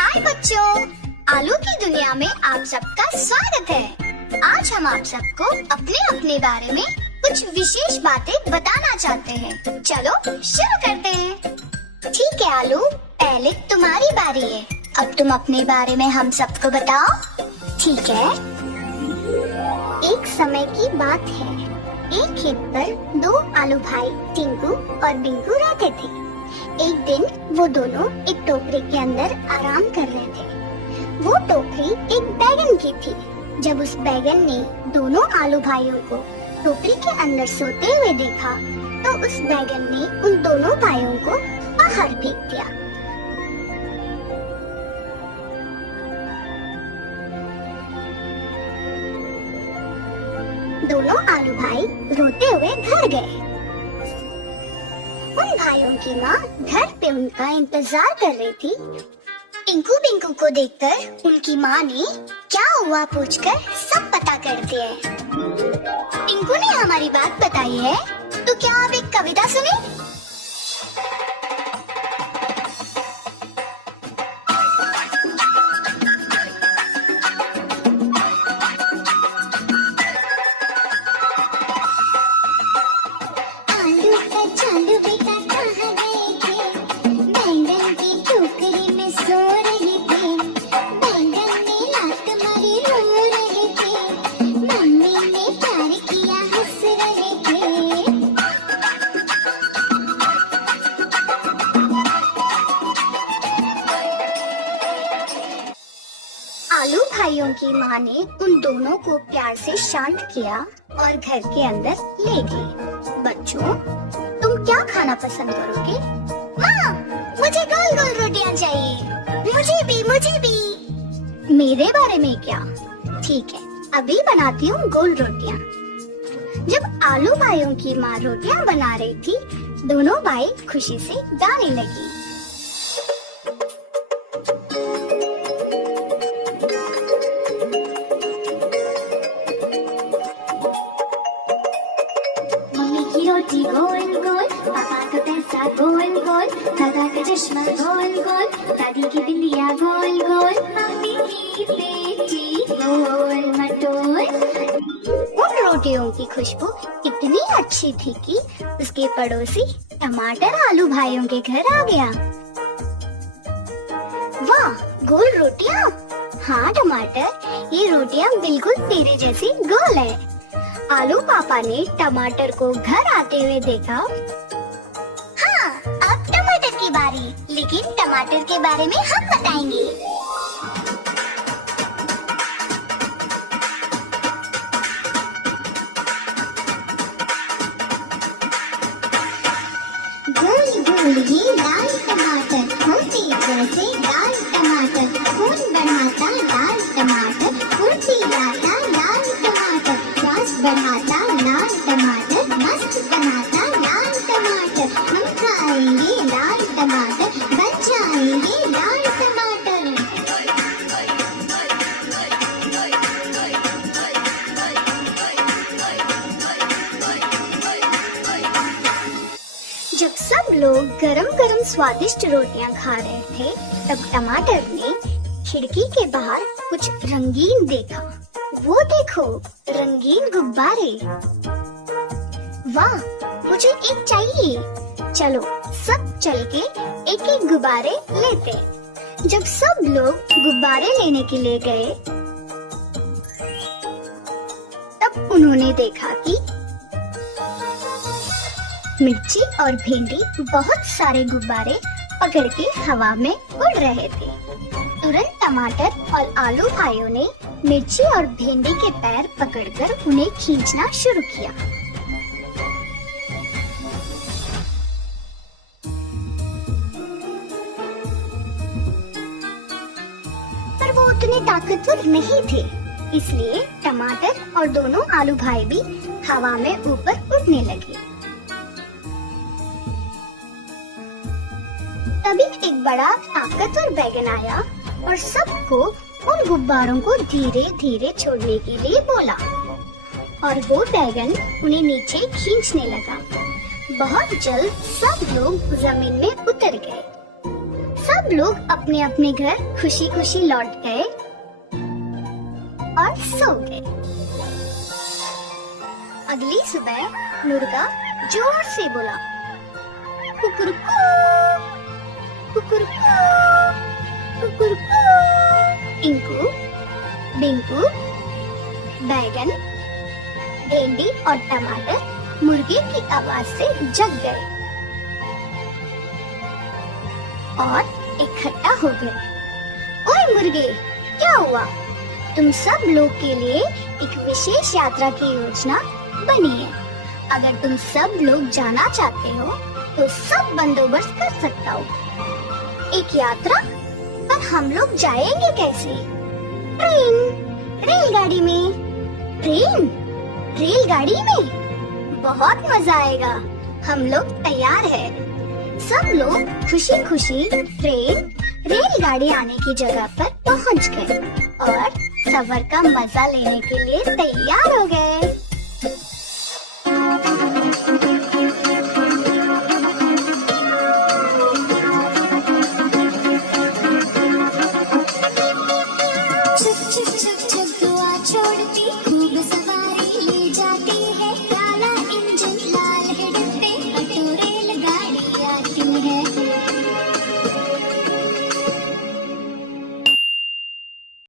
हाय बच्चों, आलू की दुनिया में आप सबका स्वागत है। आज हम आप सबको अपने अपने बारे में कुछ विशेष बातें बताना चाहते हैं। चलो शुरू करते हैं। ठीक है आलू, पहले तुम्हारी बारी है। अब तुम अपने बारे में हम सबको बताओ। ठीक है। एक समय की बात है, एक खेत पर दो आलू भाई टिंकू और बिंकू रहते थे। एक दिन वो दोनों एक टोकरी के अंदर आराम कर रहे थे। वो टोकरी एक बैगन की थी। जब उस बैगन ने दोनों आलू भाइयों को टोकरी के अंदर सोते हुए देखा, तो उस बैगन ने उन दोनों भाइयों को बाहर फेंक दिया। दोनों आलू भाई रोते हुए घर गए। उन भाइयों की माँ घर पे उनका इंतजार कर रही थी। टिंकू बिंकू को देखकर उनकी माँ ने क्या हुआ पूछकर सब पता कर दिया। टिंकू ने हमारी बात बताई है, तो क्या आप एक कविता सुने? आलू भाइयों की माँ ने उन दोनों को प्यार से शांत किया और घर के अंदर ले गई। बच्चों, तुम क्या खाना पसंद करोगे? माँ, मुझे गोल गोल रोटियां चाहिए। मुझे भी। मेरे बारे में क्या? ठीक है, अभी बनाती हूँ गोल रोटियां। जब आलू भाइयों की माँ रोटियां बना रही थी, दोनों भाई खुशी से गाने लगी। रोटी गोल गोल, पापा का पैसा गोल गोल, दादा का चश्मा गोल गोल, दादी की बिंदिया गोल गोल, मम्मी की बेटी गोल मटोल। उन रोटियों की खुशबू इतनी अच्छी थी कि उसके पड़ोसी टमाटर आलू भाइयों के घर आ गया। वाह, गोल रोटियां! हाँ टमाटर, ये रोटियां बिल्कुल तेरे जैसी गोल है। आलू पापा ने टमाटर को घर आते हुए देखा। हाँ, अब टमाटर की बारी, लेकिन टमाटर के बारे में हम बताएंगे। गोल गोल ये लाल टमाटर, होते जैसे लाल टमाटर, खून बढ़ाता लाल टमाटर, फुर्ती लाता लाल टमाटर, स्वाद बढ़ाता लाल टमाटर, मस्त बनाता लाल टमाटर, हम खाएंगे लाल टमाटर, बन जाएंगे लाल टमाटर। जब सब लोग गरम गरम स्वादिष्ट रोटियां खा रहे थे, तब टमाटर ने खिड़की के बाहर कुछ रंगीन देखा। वो देखो, रंगीन गुब्बारे। वाह, मुझे एक चाहिए। चलो सब चल के एक एक गुब्बारे लेते। जब सब लोग गुब्बारे लेने के लिए गए, तब उन्होंने देखा कि मिर्ची और भिंडी बहुत सारे गुब्बारे पकड़ के हवा में उड़ रहे थे। तुरंत टमाटर और आलू भाइयों ने मिर्ची और भिंडी के पैर पकड़कर उन्हें खींचना शुरू किया। पर वो उतने ताकतवर नहीं थे, इसलिए टमाटर और दोनों आलू भाई भी हवा में ऊपर उड़ने लगे। तभी एक बड़ा ताकतवर बैगन आया और सबको उन गुब्बारों को धीरे धीरे छोड़ने के लिए बोला, और वो बैगन उन्हें नीचे खींचने लगा। बहुत जल्द सब लोग जमीन में उतर गए। सब लोग अपने अपने घर खुशी खुशी लौट गए और सो गए। अगली सुबह मुर्गा जोर से बोला, कुकुरकू, कुकुरकू, कुकुरकू। इंकू, बिंकू, बैगन, भिंडी और टमाटर मुर्गे की आवाज से जग गए और इकट्ठा हो गए। ओए मुर्गे, क्या हुआ? तुम सब लोग के लिए एक विशेष यात्रा की योजना बनी है। अगर तुम सब लोग जाना चाहते हो तो सब बंदोबस्त कर सकता हूँ। एक यात्रा? पर हम लोग जाएंगे कैसे? ट्रेन, रेलगाड़ी में। ट्रेन, रेलगाड़ी में? बहुत मजा आएगा। हम लोग तैयार हैं। सब लोग खुशी खुशी ट्रेन, रेलगाड़ी आने की जगह पर पहुंच गए और सफर का मजा लेने के लिए तैयार हो गए।